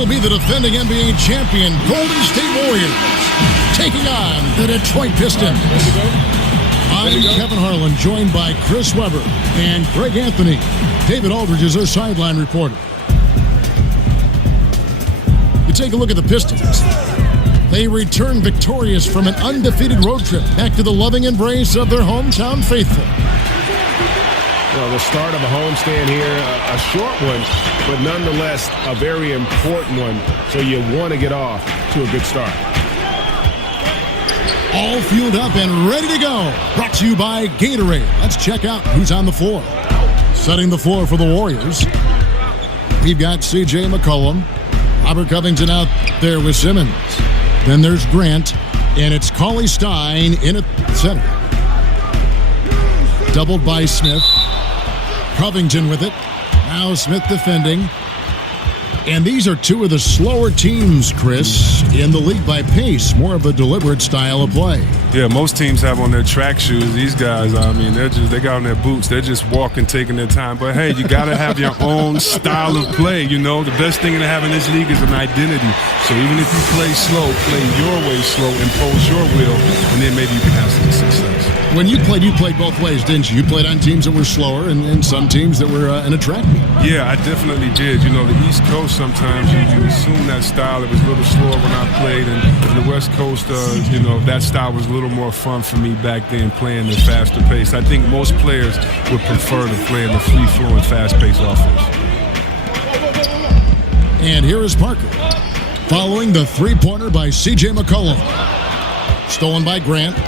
It'll be the defending NBA champion Golden State Warriors taking on the Detroit Pistons. I'm Kevin Harlan, joined by Chris Webber and Greg Anthony. David Aldridge is our sideline reporter. You take a look at the Pistons. They return victorious from an undefeated road trip back to the loving embrace of their hometown faithful. Well, the start of a homestand here, a short one, but nonetheless a very important one. So you want to get off to a good start. All fueled up and ready to go. Brought to you by Gatorade. Let's check out who's on the floor. Setting the floor for the Warriors, we've got C.J. McCollum. Robert Covington out there with Simmons. Then there's Grant, and it's Cauley Stein in at center. Doubled by Smith. Covington with it. Now Smith defending. And these are two of the slower teams, Chris, in the league by pace. More of a deliberate style of play. Yeah, most teams have on their track shoes. These guys, I mean, they got on their boots. They're just walking, taking their time. But, hey, you got to have your own style of play. You know, the best thing to have in this league is an identity. So even if you play slow, play your way slow, impose your will, and then maybe you can have some success. When you played both ways, didn't you? You played on teams that were slower and some teams that were in a track meet. Yeah, I definitely did. You know, the East Coast, sometimes you assume that style. It was a little slower when I played, and the West Coast, you know, that style was a little more fun for me back then, playing the faster pace. I think most players would prefer to play in the free-flowing, fast-paced offense. And here is Parker, following the three-pointer by C.J. McCollum. Stolen by Grant.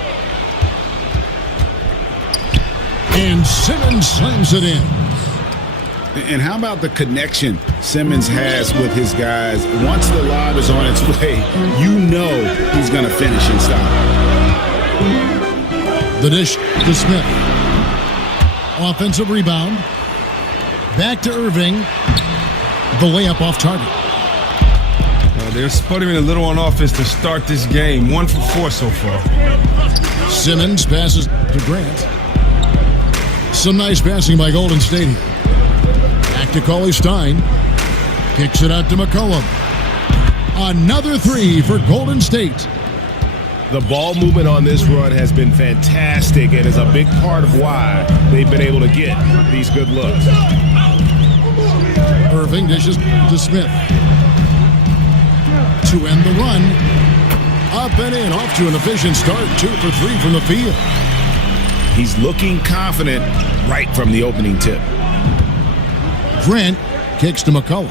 And Simmons slams it in. And how about the connection Simmons has with his guys? Once the lob is on its way, you know he's going to finish in style. The dish to Smith. Offensive rebound. Back to Irving. The layup off target. They're sputtering a little on offense to start this game. 1 for 4 so far. Simmons passes to Grant. Some nice passing by Golden State here. Back to Cauley Stein. Kicks it out to McCollum. Another three for Golden State. The ball movement on this run has been fantastic and is a big part of why they've been able to get these good looks. Irving dishes to Smith. To end the run. Up and in. Off to an efficient start. 2 for 3 from the field. He's looking confident right from the opening tip. Grant kicks to McCollum.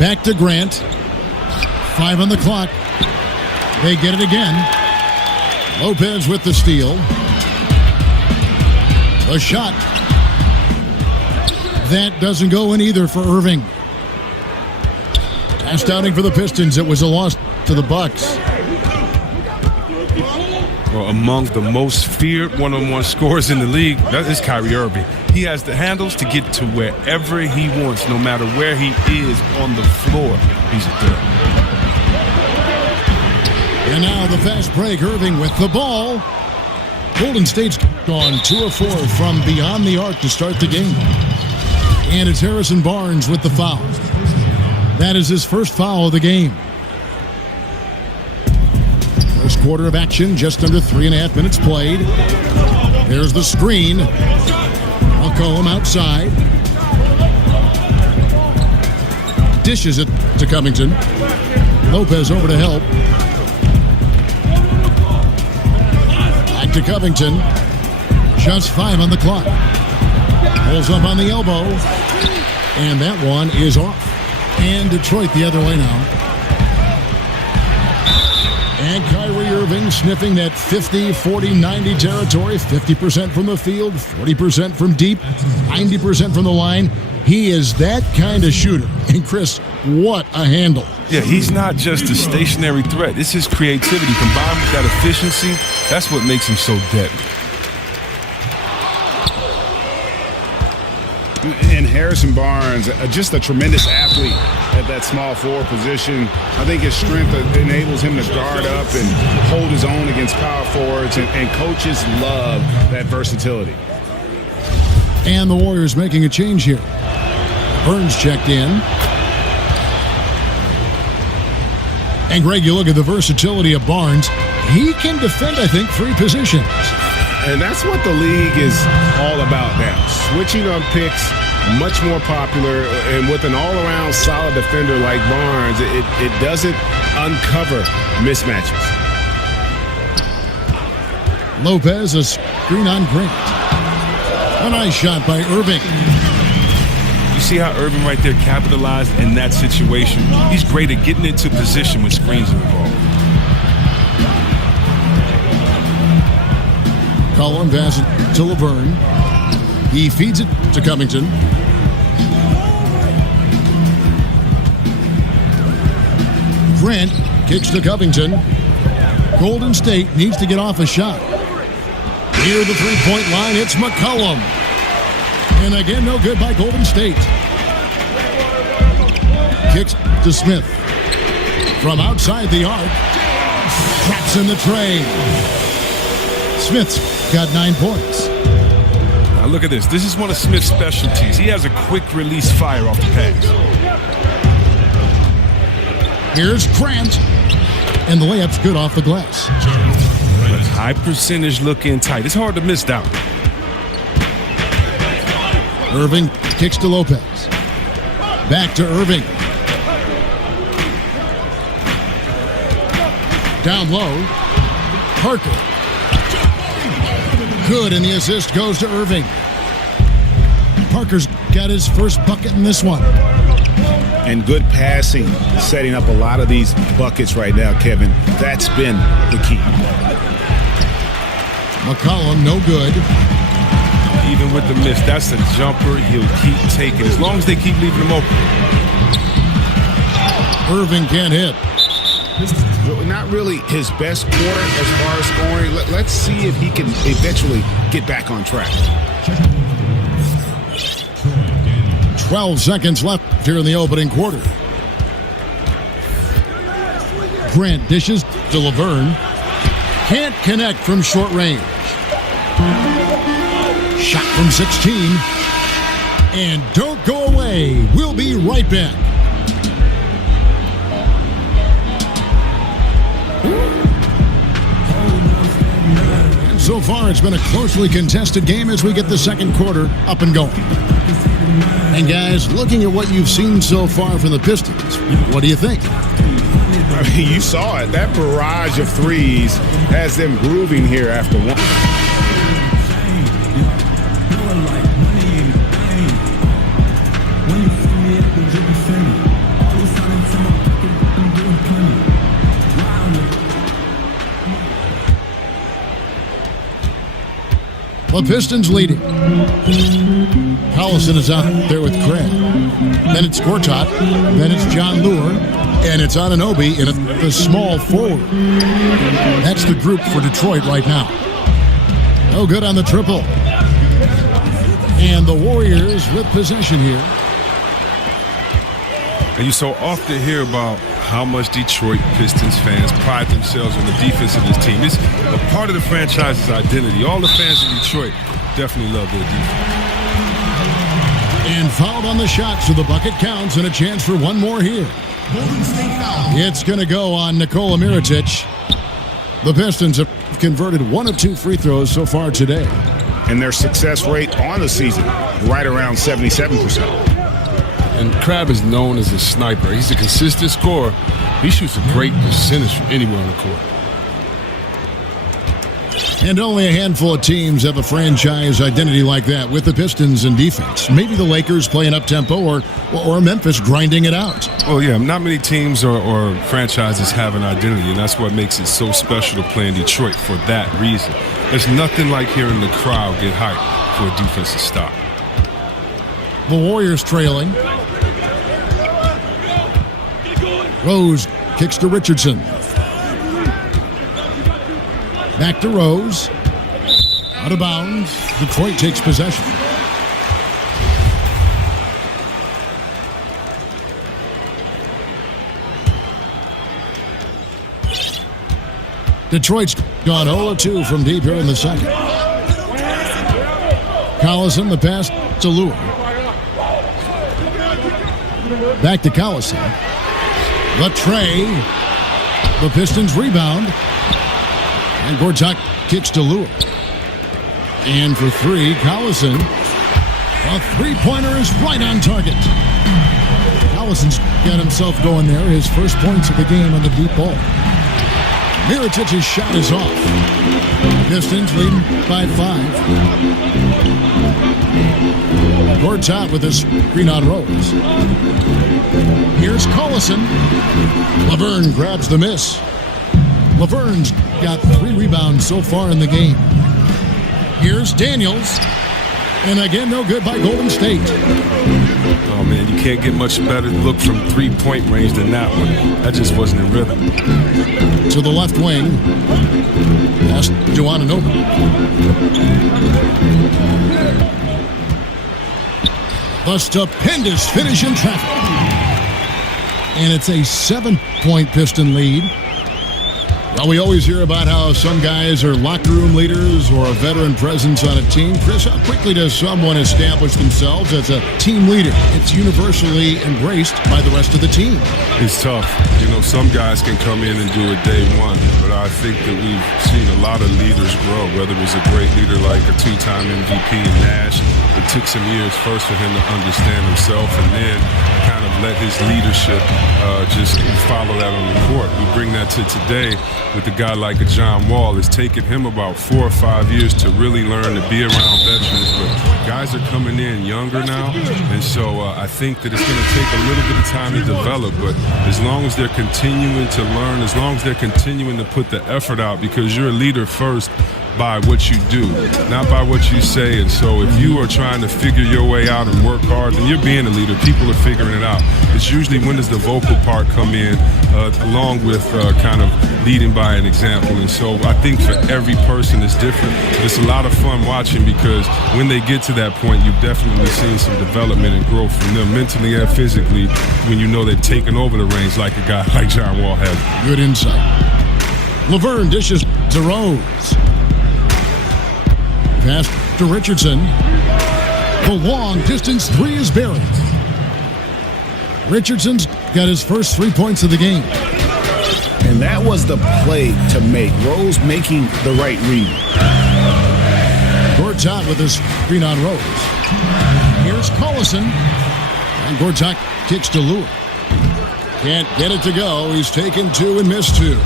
Back to Grant. 5 on the clock. They get it again. Lopez with the steal. A shot. That doesn't go in either for Irving. Last outing for the Pistons, it was a loss to the Bucks. Well, among the most feared one-on-one scorers in the league, that is Kyrie Irving. He has the handles to get to wherever he wants, no matter where he is on the floor. He's a threat. And now the fast break, Irving with the ball. Golden State's gone 2 of 4 from beyond the arc to start the game. And it's Harrison Barnes with the foul. That is his first foul of the game. First quarter of action, just under 3.5 minutes played. There's the screen. McCollum outside. Dishes it to Covington. Lopez over to help. Back to Covington. Just 5 on the clock. Pulls up on the elbow. And that one is off. And Detroit the other way now. And Kyrie Irving sniffing that 50, 40, 90 territory. 50% from the field, 40% from deep, 90% from the line. He is that kind of shooter. And Chris, what a handle. Yeah, he's not just a stationary threat. It's his creativity combined with that efficiency. That's what makes him so deadly. And Harrison Barnes, just a tremendous athlete. at that small forward position. I think his strength enables him to guard up and hold his own against power forwards, and coaches love that versatility. And the Warriors making a change here. Burns checked in. And Greg, you look at the versatility of Barnes. He can defend, I think, 3 positions. And that's what the league is all about now. Switching on picks, much more popular. And with an all-around solid defender like Barnes, it doesn't uncover mismatches. Lopez, a screen on Grant. A nice shot by Irving. You see how Irving right there capitalized in that situation? He's great at getting into position when screens are involved. Collin passes to Laverne. He feeds it to Covington. Grant kicks to Covington. Golden State needs to get off a shot. Near the three-point line, it's McCollum. And again, no good by Golden State. Kicks to Smith. From outside the arc. Traps in the tray. Smith's got 9 points. Now look at this. This is one of Smith's specialties. He has a quick release fire off the pass. Here's Grant. And the layup's good off the glass. But high percentage looking tight. It's hard to miss that one. Irving kicks to Lopez. Back to Irving. Down low. Parker. Good, and the assist goes to Irving. Parker's got his first bucket in this one. And good passing, setting up a lot of these buckets right now, Kevin. That's been the key. McCollum, no good. Even with the miss, that's a jumper he'll keep taking as long as they keep leaving him open. Irving can't hit. Not really his best quarter as far as scoring. Let's see if he can eventually get back on track. 12 seconds left here in the opening quarter. Grant dishes to Laverne. Can't connect from short range. Shot from 16. And don't go away. We'll be right back. So far, it's been a closely contested game as we get the second quarter up and going. And guys, looking at what you've seen so far from the Pistons, what do you think? I mean, you saw it. That barrage of threes has them grooving here after one. The Pistons leading. Collison is out there with Craig. Then it's Gortat. Then it's John Lure. And it's Anunoby in the small forward. That's the group for Detroit right now. No good on the triple. And the Warriors with possession here. And you so often hear about how much Detroit Pistons fans pride themselves on the defense of this team. It's a part of the franchise's identity. All the fans in Detroit definitely love their defense. And fouled on the shot, so the bucket counts, and a chance for one more here. It's going to go on Nikola Mirotic. The Pistons have converted 1 of 2 free throws so far today. And their success rate on the season, right around 77%. And Crabbe is known as a sniper. He's a consistent scorer. He shoots a great percentage from anywhere on the court. And only a handful of teams have a franchise identity like that with the Pistons in defense. Maybe the Lakers playing up-tempo or Memphis grinding it out. Oh, yeah. Not many teams or franchises have an identity, and that's what makes it so special to play in Detroit for that reason. There's nothing like hearing the crowd get hyped for a defensive stop. The Warriors trailing. Rose kicks to Richardson. Back to Rose. Out of bounds. Detroit takes possession. Detroit's gone 0-2 from deep here in the second. Collison, the pass to Lure. Back to Collison. The tray. The Pistons rebound. And Gortat kicks to Lure. And for three, Collison. A three-pointer is right on target. Collison's got himself going there. His first points of the game on the deep ball. Mirotic's shot is off. Pistons leading by 5. Gortat with his screen on Rose. Here's Collison. Laverne grabs the miss. Laverne's got 3 rebounds so far in the game. Here's Daniels. And again, no good by Golden State. Oh, man, you can't get much better look from three-point range than that one. That just wasn't in rhythm. To the left wing. Pass to Anunoby. The stupendous finish in traffic. And it's a 7-point Piston lead. Well, we always hear about how some guys are locker room leaders or a veteran presence on a team. Chris, how quickly does someone establish themselves as a team leader? It's universally embraced by the rest of the team. It's tough. You know, some guys can come in and do it day one, but I think that we've seen a lot of leaders grow, whether it was a great leader like a 2-time MVP in Nash. It took some years first for him to understand himself and then kind of let his leadership just follow that on the court. We bring that to today with a guy like a John Wall. It's taken him about 4 or 5 years to really learn to be around veterans, but guys are coming in younger now, and so I think that it's going to take a little bit of time to develop, but as long as they're continuing to learn, as long as they're continuing to put the effort out, because you're a leader first by what you do, not by what you say. And so if you are trying to figure your way out and work hard, then you're being a leader. People are figuring it out. It's usually when does the vocal part come in along with kind of leading by an example. And so I think for every person it's different. But it's a lot of fun watching, because when they get to that point, you've definitely seen some development and growth from them mentally and physically when you know they've taken over the reins like a guy like John Wall has. Good insight. Laverne dishes to Rose. Pass to Richardson. The long distance 3 is buried. Richardson's got his first 3 points of the game. And that was the play to make. Rose making the right read. Gortat with his screen on Rose. Here's Collison. And Gortat kicks to Lure. Can't get it to go. He's taken 2 and missed 2.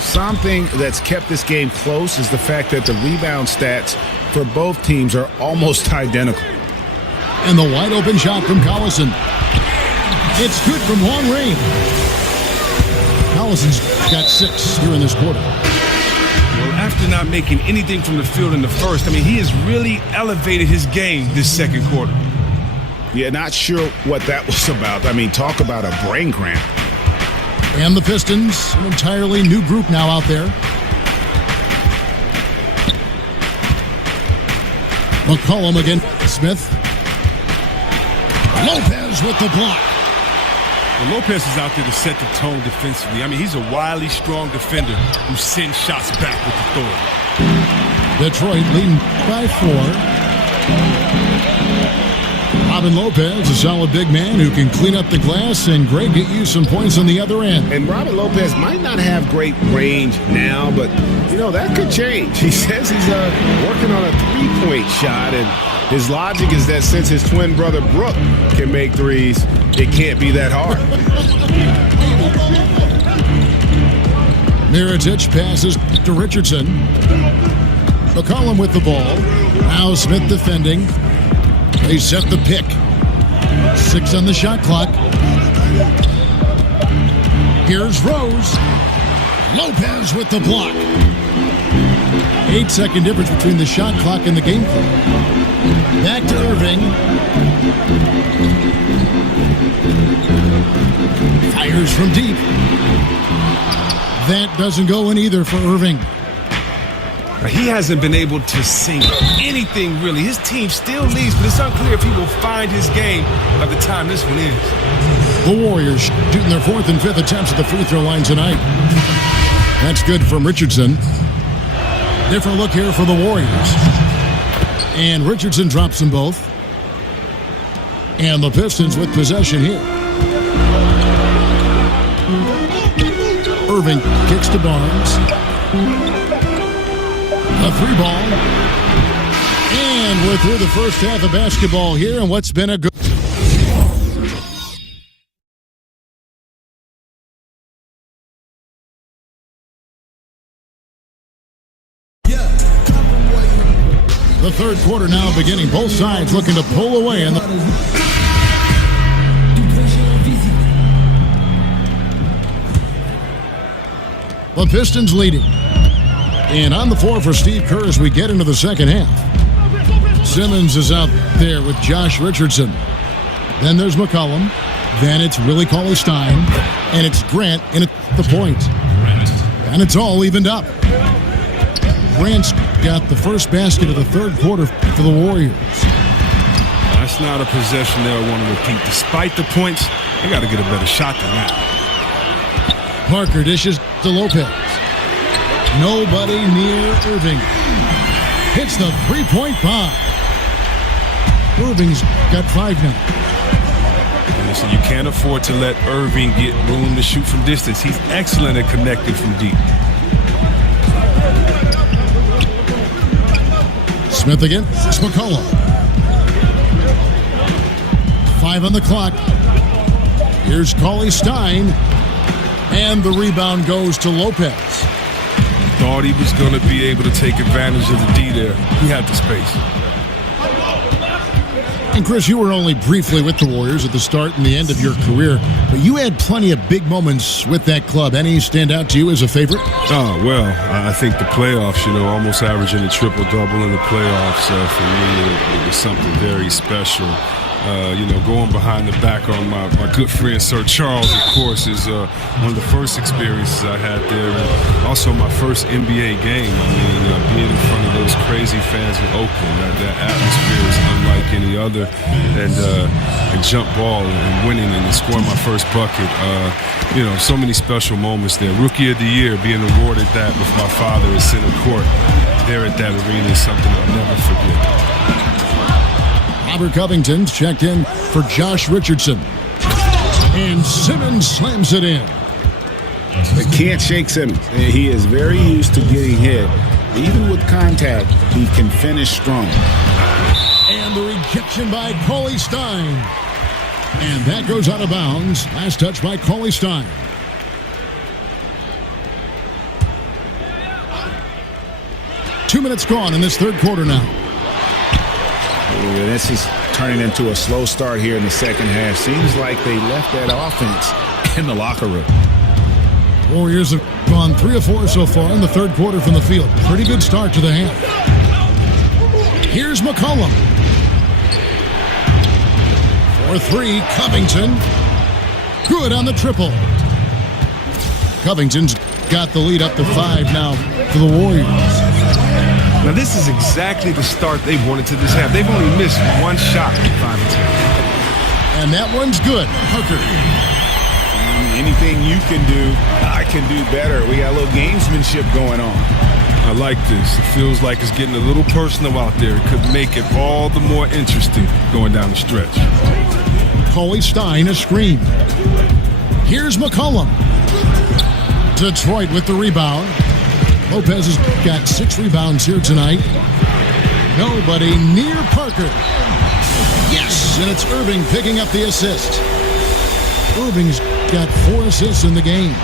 Something that's kept this game close is the fact that the rebound stats for both teams are almost identical. And the wide open shot from Collison. It's good from long range. Collison's got 6 here in this quarter. Well, after not making anything from the field in the first, I mean, he has really elevated his game this second quarter. Yeah, not sure what that was about. I mean, talk about a brain cramp. And the Pistons, an entirely new group now out there. McCollum again. Smith. Lopez with the block. Well, Lopez is out there to set the tone defensively. I mean, he's a wildly strong defender who sends shots back with authority. Detroit leading by 4. Robin Lopez, a solid big man who can clean up the glass and Greg get you some points on the other end. And Robin Lopez might not have great range now, but, you know, that could change. He says he's working on a 3-point shot, and his logic is that since his twin brother Brook can make threes, it can't be that hard. Mirotic passes to Richardson. McCollum with the ball. Now Smith defending. They set the pick. 6 on the shot clock. Here's Rose. Lopez with the block. 8-second difference between the shot clock and the game clock. Back to Irving. Fires from deep. That doesn't go in either for Irving. He hasn't been able to sink anything, really. His team still leads, but it's unclear if he will find his game by the time this one ends. The Warriors shooting their 4th and 5th attempts at the free throw line tonight. That's good from Richardson. Different look here for the Warriors. And Richardson drops them both. And the Pistons with possession here. Irving kicks to Barnes. A 3-ball. And we're through the first half of basketball here, and what's been a good... The third quarter now beginning. Both sides looking to pull away. And the Pistons leading. And on the floor for Steve Kerr as we get into the second half. Simmons is out there with Josh Richardson. Then there's McCollum. Then it's Willie Cauley-Stein. And it's Grant in at the point. And it's all evened up. Grant's got the first basket of the third quarter for the Warriors. That's not a possession they'll want to repeat. Despite the points, they got to get a better shot than that. Parker dishes to Lopez. Nobody near Irving. Hits the three-point bomb. Irving's got 5 now. Listen, you can't afford to let Irving get room to shoot from distance. He's excellent at connecting from deep. Smith again. It's McCollum. 5 on the clock. Here's Cauley-Stein. And the rebound goes to Lopez. Thought he was going to be able to take advantage of the D there. He had the space. And Chris, you were only briefly with the Warriors at the start and the end of your career, but you had plenty of big moments with that club. Any stand out to you as a favorite? Oh, well, I think the playoffs, almost averaging a triple-double in the playoffs, for me, it was something very special. Going behind the back on my good friend Sir Charles, of course, is one of the first experiences I had there. And also my first NBA game. I mean, being in front of those crazy fans in Oakland, that atmosphere is unlike any other. And jump ball and winning and scoring my first bucket. So many special moments there. Rookie of the Year, being awarded that with my father at center court there at that arena is something I'll never forget. Robert Covington's checked in for Josh Richardson. And Simmons slams it in. They can't shake Simmons. He is very used to getting hit. Even with contact, he can finish strong. And the rejection by Cauley-Stein. And that goes out of bounds. Last touch by Cauley-Stein. Two minutes gone in this third quarter now. This is turning into a slow start here in the second half. Seems like they left that offense in the locker room. Warriors have gone 3 of 4 so far in the third quarter from the field. Pretty good start to the half. Here's McCollum. For 3, Covington. Good on the triple. Covington's got the lead up to 5 now for the Warriors. Now, this is exactly the start they wanted to this half. They've only missed one shot in 5 and 10. And that one's good. Parker. Anything you can do, I can do better. We got a little gamesmanship going on. I like this. It feels like it's getting a little personal out there. It could make it all the more interesting going down the stretch. Cauley-Stein a screen. Here's McCollum. Detroit with the rebound. Lopez has got 6 rebounds here tonight. Nobody near Parker. Yes, and it's Irving picking up the assist. Irving's got 4 assists in the game.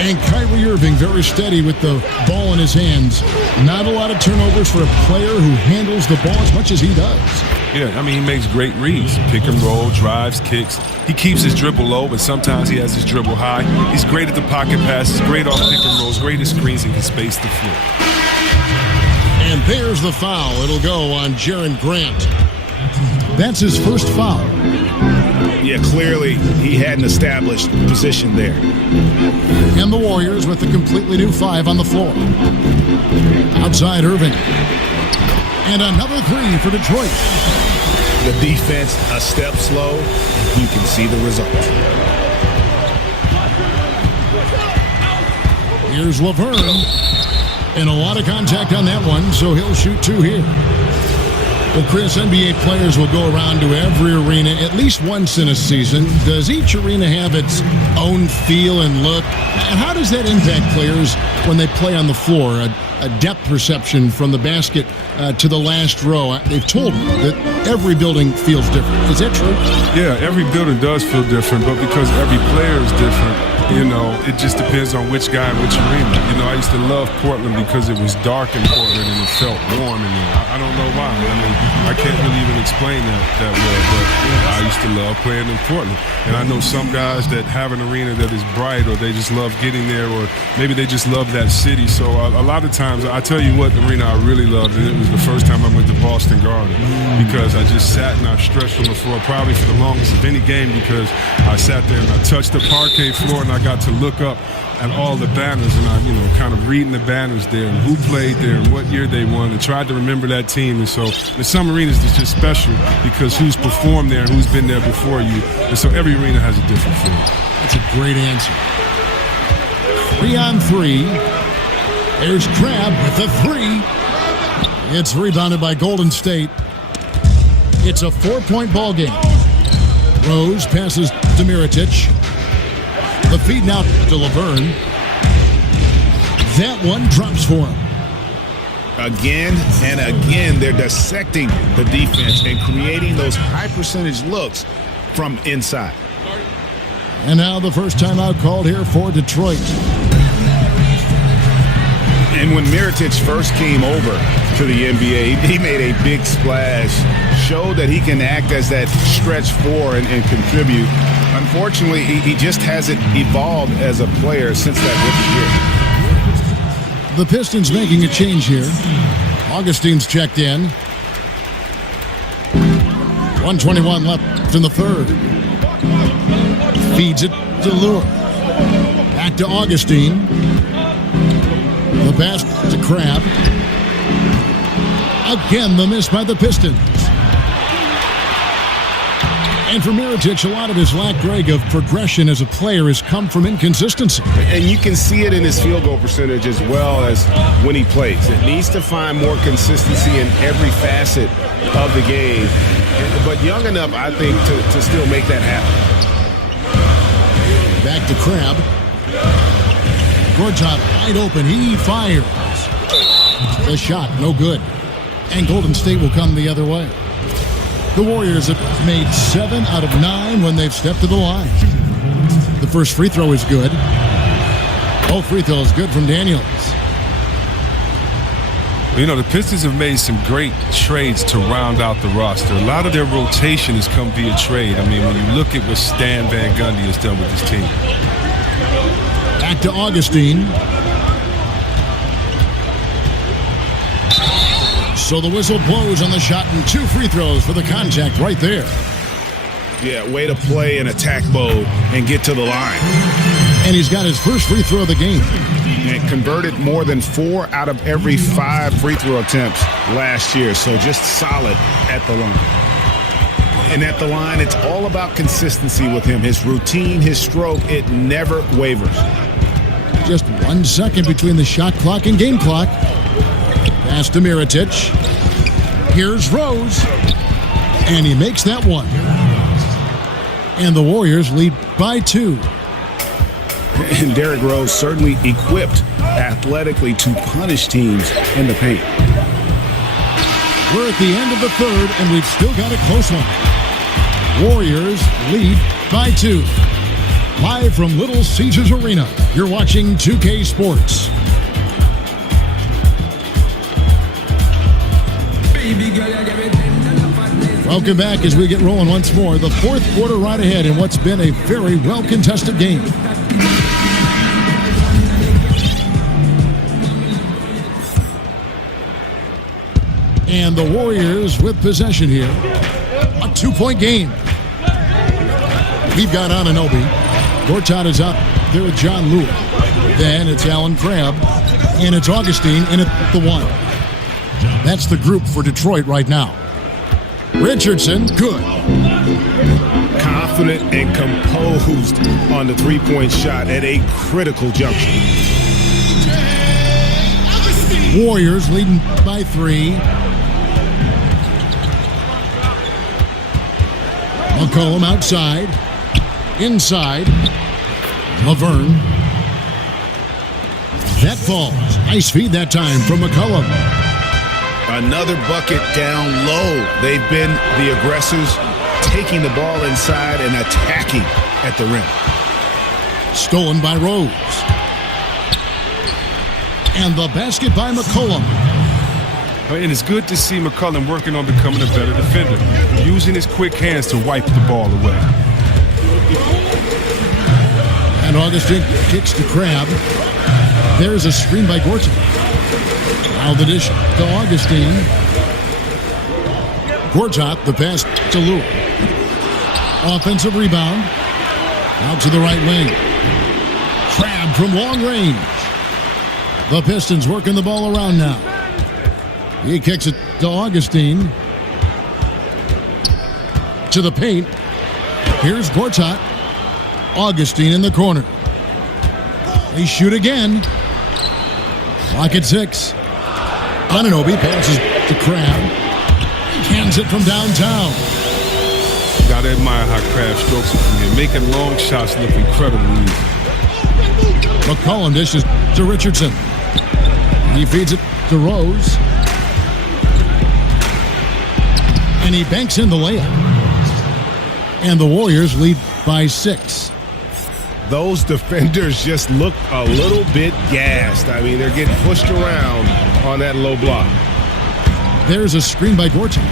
And Kyrie Irving very steady with the ball in his hands. Not a lot of turnovers for a player who handles the ball as much as he does. Yeah, I mean, he makes great reads. Pick and roll, drives, kicks. He keeps his dribble low, but sometimes he has his dribble high. He's great at the pocket passes, great off pick and rolls, great at screens, and can space the floor. And there's the foul. It'll go on Jaren Grant. That's his first foul. Yeah, clearly he hadn't established position there. And the Warriors with a completely new 5 on the floor. Outside Irving. And another 3 for Detroit. The defense a step slow. You can see the result. Here's Laverne. And a lot of contact on that one, so he'll shoot 2 here. Well, Chris, NBA players will go around to every arena at least once in a season. Does each arena have its own feel and look? And how does that impact players when they play on the floor? A depth perception from the basket to the last row. They've told me that every building feels different. Is that true? Yeah, every building does feel different, but because every player is different, it just depends on which guy and which arena. I used to love Portland because it was dark in Portland and it felt warm in there. I don't know why. I can't really even explain that well, but I used to love playing in Portland. And I know some guys that have an arena that is bright, or they just love getting there, or maybe they just love that city. So a lot of times, I tell you what arena I really loved, and it was the first time I went to Boston Garden, because I just sat and I stretched on the floor probably for the longest of any game, because I sat there and I touched the parquet floor and I got to look up at all the banners, and I, kind of reading the banners there and who played there and what year they won, and tried to remember that team. And so in some arenas it's just special because who's performed there and who's been there before you. And so every arena has a different feel. That's a great answer. 3-on-3. There's Crabbe with the 3. It's rebounded by Golden State. It's a 4-point ball game. Rose passes to Mirotic. The feed now to Laverne. That one drops for him. Again and again, they're dissecting the defense and creating those high percentage looks from inside. And now the first timeout called here for Detroit. And when Mirotic first came over to the NBA, he made a big splash, showed that he can act as that stretch 4 and contribute. Unfortunately, he just hasn't evolved as a player since that rookie year. The Pistons making a change here. Augustine's checked in. 1:21 left in the third. Feeds it to Lure. Back to Augustine. The pass to Crabbe. Again, the miss by the Pistons. And for Mirotic, a lot of his lack, Greg, of progression as a player has come from inconsistency. And you can see it in his field goal percentage as well as when he plays. It needs to find more consistency in every facet of the game. But young enough, I think, to still make that happen. Back to Crabbe. Gortat wide open. He fires. The shot, no good. And Golden State will come the other way. The Warriors have made 7 out of 9 when they've stepped to the line. The first free throw is good. Both free throws good from Daniels. The Pistons have made some great trades to round out the roster. A lot of their rotation has come via trade. When you look at what Stan Van Gundy has done with his team. Back to Augustine. So the whistle blows on the shot, and 2 free throws for the contact right there. Yeah, way to play in attack mode and get to the line. And he's got his first free throw of the game. And converted more than 4 out of every 5 free throw attempts last year. So just solid at the line. And at the line, it's all about consistency with him. His routine, his stroke, it never wavers. Just 1 second between the shot clock and game clock. Pass to Mirotic. Here's Rose. And he makes that one. And the Warriors lead by 2. And Derrick Rose certainly equipped athletically to punish teams in the paint. We're at the end of the third, and we've still got a close one. Warriors lead by 2. Live from Little Caesars Arena, you're watching 2K Sports. Welcome back as we get rolling once more. The fourth quarter right ahead in what's been a very well-contested game. And the Warriors with possession here. A 2-point game. We've got Anunoby. Gortat is up there with John Lewis. Then it's Allen Crabbe. And it's Augustine in at the 1. That's the group for Detroit right now. Richardson, good. Confident and composed on the 3-point shot at a critical juncture. Warriors leading by 3. McCollum outside. Inside. Laverne. That falls. Nice feed that time from McCollum. Another bucket down low. They've been the aggressors, taking the ball inside and attacking at the rim. Stolen by Rose. And the basket by McCollum. And it's good to see McCollum working on becoming a better defender, using his quick hands to wipe the ball away. And Augustine kicks to Crab. There's a screen by Gorton. Now the dish to Augustine. Gortat, the pass to Lou. Offensive rebound. Out to the right wing. Crab from long range. The Pistons working the ball around now. He kicks it to Augustine. To the paint. Here's Gortat. Augustine in the corner. They shoot again. Clock at 6. Ananobi passes to Crab. Hands it from downtown. Gotta admire how Crab strokes it from here, making long shots look incredibly easy. McCollum dishes to Richardson. He feeds it to Rose. And he banks in the layup. And the Warriors lead by 6. Those defenders just look a little bit gassed. I mean, they're getting pushed around on that low block. There's a screen by Gorton.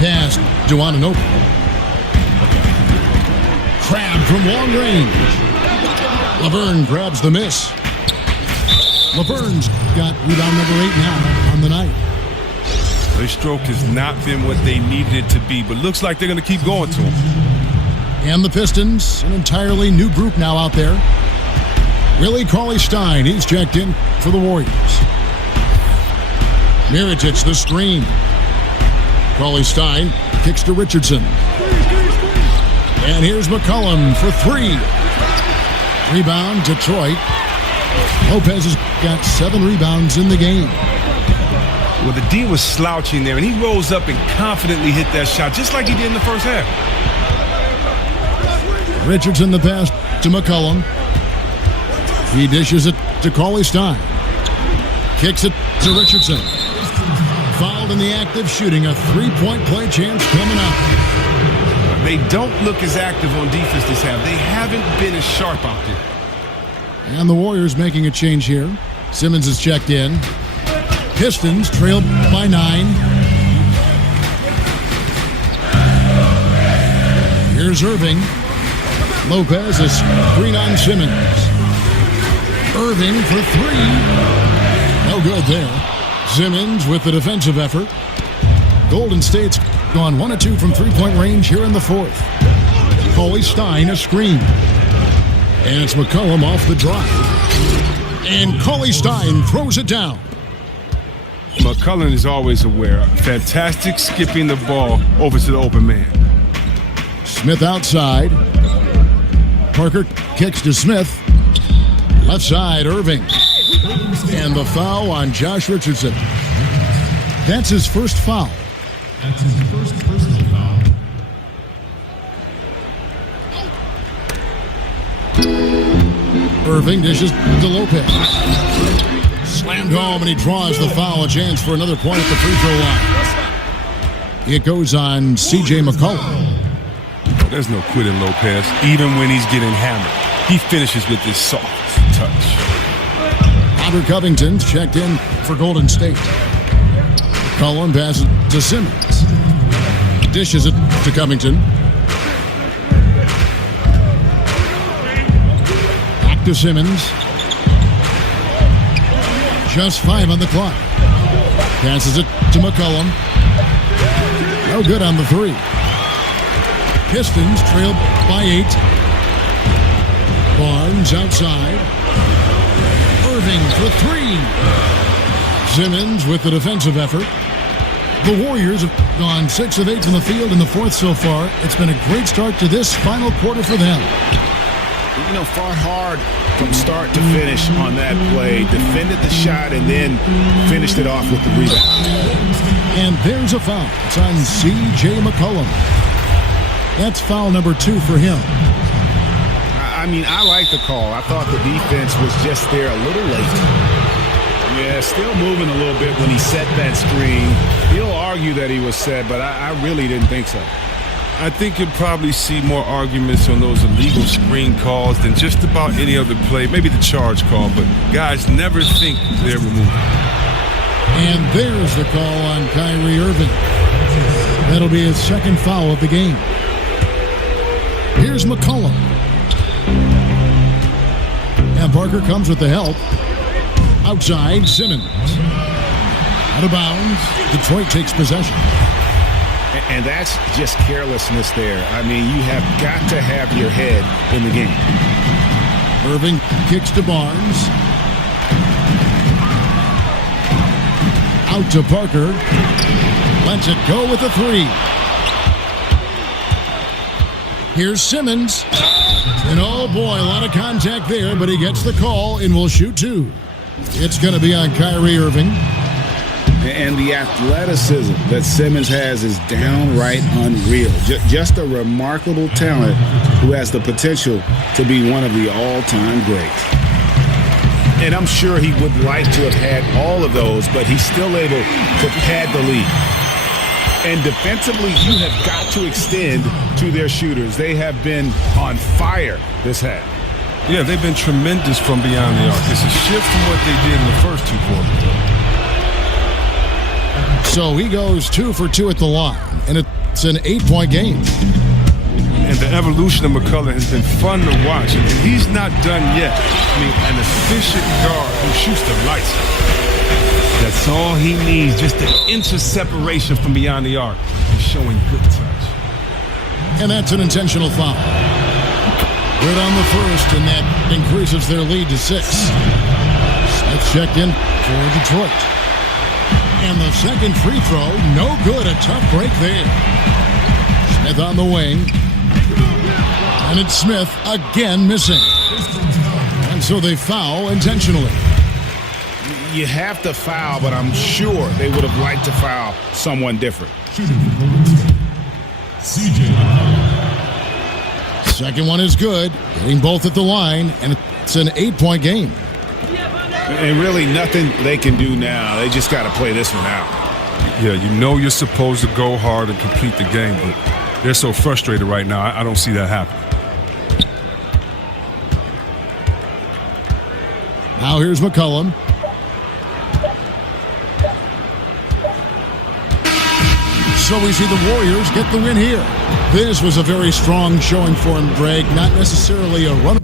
Pass to Ananobi. Crab from long range. Laverne grabs the miss. Laverne's got rebound number 8 now on the night. Their stroke has not been what they needed it to be, but looks like they're going to keep going to him. And the Pistons, an entirely new group now out there. Willie Cauley-Stein, he's checked in for the Warriors. Mirotic, the screen. Cauley-Stein kicks to Richardson. And here's McCollum for 3. Rebound, Detroit. Lopez has got 7 rebounds in the game. Well, the D was slouching there, and he rose up and confidently hit that shot, just like he did in the first half. Richardson the pass to McCollum. He dishes it to Cauley-Stein. Kicks it to Richardson. Fouled in the act of shooting. A 3-point play chance coming up. They don't look as active on defense this half. They haven't been as sharp out there. And the Warriors making a change here. Simmons is checked in. Pistons trailed by 9. Here's Irving. Lopez is screen on Simmons. Irving for 3. No good there. Simmons with the defensive effort. Golden State's gone 1 of 2 from 3-point range here in the 4th. Cauley-Stein a screen. And it's McCollum off the drive. And Cauley-Stein throws it down. McCollum is always aware. Fantastic skipping the ball over to the open man. Smith outside. Parker kicks to Smith. Left side, Irving. And the foul on Josh Richardson. That's his first foul. That's his first personal foul. Irving dishes to Lopez. Slammed home, and he draws the foul. A chance for another point at the free throw line. It goes on C.J. McCollum. There's no quitting Lopez, even when he's getting hammered. He finishes with this soft touch. Robert Covington's checked in for Golden State. McCollum passes to Simmons. Dishes it to Covington. Back to Simmons. Just 5 on the clock. Passes it to McCollum. No good on the 3. Pistons trailed by 8. Barnes outside. Irving for 3. Simmons with the defensive effort. The Warriors have gone 6 of 8 from the field in the 4th so far. It's been a great start to this final quarter for them. You know, fought hard from start to finish on that play, defended the shot, and then finished it off with the rebound. And there's a foul. It's on C.J. McCollum. That's foul number 2 for him. I mean, I like the call. I thought the defense was just there a little late. Yeah, still moving a little bit when he set that screen. He'll argue that he was set, but I really didn't think so. I think you'll probably see more arguments on those illegal screen calls than just about any other play. Maybe the charge call, but guys never think they're removed. And there's the call on Kyrie Irving. That'll be his second foul of the game. Here's McCollum. And Parker comes with the help. Outside, Simmons. Out of bounds. Detroit takes possession. And that's just carelessness there. I mean, you have got to have your head in the game. Irving kicks to Barnes. Out to Parker. Lets it go with a 3. Here's Simmons. And oh boy, a lot of contact there, but he gets the call and will shoot 2. It's going to be on Kyrie Irving. And the athleticism that Simmons has is downright unreal. Just a remarkable talent who has the potential to be one of the all-time greats. And I'm sure he would like to have had all of those, but he's still able to pad the lead. And defensively, you have got to extend to their shooters. They have been on fire this half. Yeah, they've been tremendous from beyond the arc. It's a shift from what they did in the first 2 quarters. So he goes 2 for 2 at the line, and it's an 8-point game. And the evolution of McCullough has been fun to watch, and he's not done yet. I mean, an efficient guard who shoots the lights out. That's all he needs, just an inch of separation from beyond the arc. He's showing good touch. And that's an intentional foul. Good on the first, and that increases their lead to 6. Smith checked in for Detroit. And the second free throw, no good. A tough break there. Smith on the wing. And it's Smith again missing. And so they foul intentionally. You have to foul, but I'm sure they would have liked to foul someone different. C.J. Second one is good. Getting both at the line, and it's an 8-point game. And really nothing they can do now. They just got to play this one out. Yeah, you know you're supposed to go hard and complete the game, but they're so frustrated right now. I don't see that happening. Now here's McCollum. So we see the Warriors get the win here. This was a very strong showing for him, Greg. Not necessarily a run